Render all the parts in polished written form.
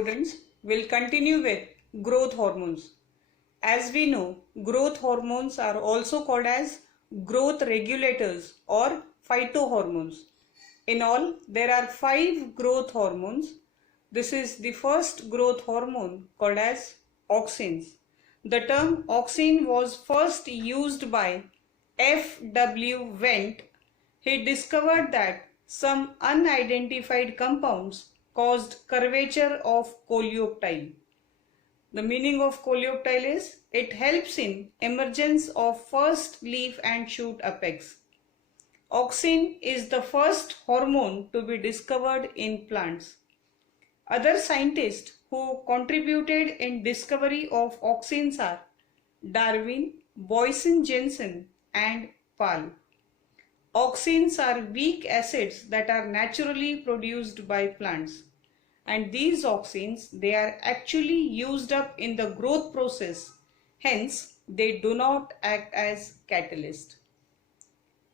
students, will continue with growth hormones. As we know, growth hormones are also called as growth regulators or phytohormones. In all, there are 5 growth hormones. This is the first growth hormone called as auxins. The term auxin was first used by F.W. Wendt. He discovered that some unidentified compounds caused curvature of coleoptile. The meaning of coleoptile is it helps in emergence of first leaf and shoot apex. Auxin is the first hormone to be discovered in plants. Other scientists who contributed in discovery of auxins are Darwin, Boysen-Jensen and Pahl. Auxins are weak acids that are naturally produced by plants, and these auxins, they are actually used up in the growth process, hence they do not act as catalyst.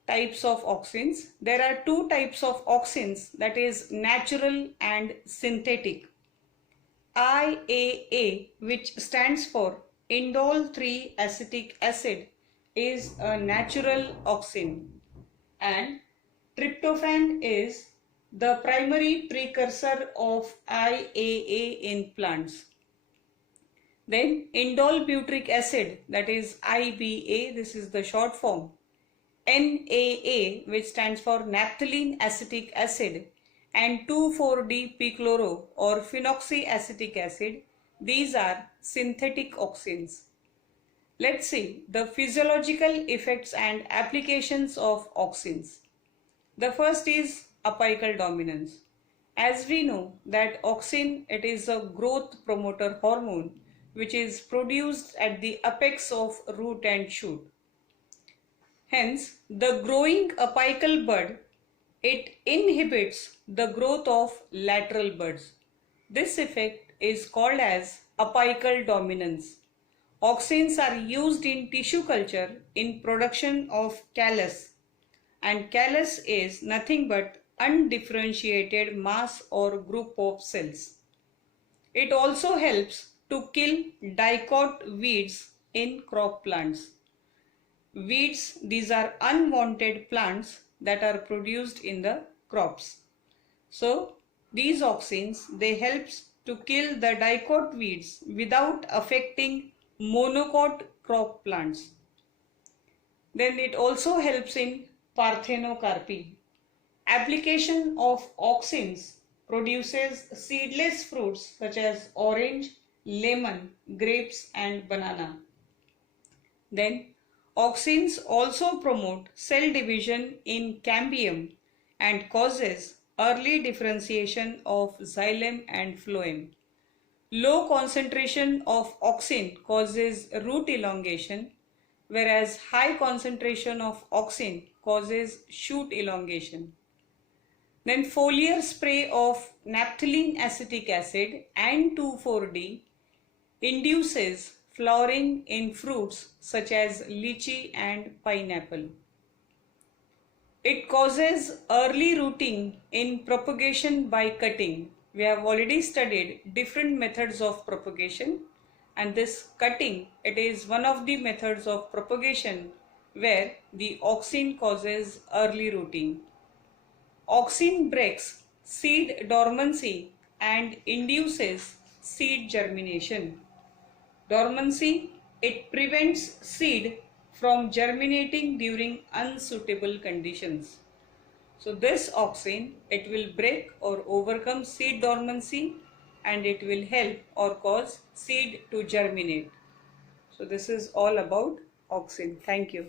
Types of auxins. There are 2 types of auxins, that is natural and synthetic. IAA, which stands for indole 3 acetic acid, is a natural auxin, and tryptophan is the primary precursor of IAA in plants. Then indole butyric acid, that is IBA, this is the short form. NAA, which stands for naphthalene acetic acid, and 2,4-D-pichloro or phenoxyacetic acid, these are synthetic auxins. Let's see the physiological effects and applications of auxins. The first is apical dominance. As we know that auxin, it is a growth promoter hormone which is produced at the apex of root and shoot. Hence, the growing apical bud, it inhibits the growth of lateral buds. This effect is called as apical dominance. Auxins are used in tissue culture in production of callus, and callus is nothing but undifferentiated mass or group of cells. It also helps to kill dicot weeds in crop plants. Weeds, these are unwanted plants that are produced in the crops. So these auxins, they helps to kill the dicot weeds without affecting monocot crop plants. Then it also helps in parthenocarpy. Application of auxins produces seedless fruits such as orange, lemon, grapes and banana. Then auxins also promote cell division in cambium and causes early differentiation of xylem and phloem. Low concentration of auxin causes root elongation, whereas high concentration of auxin causes shoot elongation. Then foliar spray of naphthalene acetic acid and 2,4-D induces flowering in fruits such as lychee and pineapple. It causes early rooting in propagation by cutting. We have already studied different methods of propagation, and this cutting, it is one of the methods of propagation where the auxin causes early rooting. Auxin breaks seed dormancy and induces seed germination. Dormancy, it prevents seed from germinating during unsuitable conditions. So this auxin, it will break or overcome seed dormancy and it will help or cause seed to germinate. So this is all about auxin. Thank you.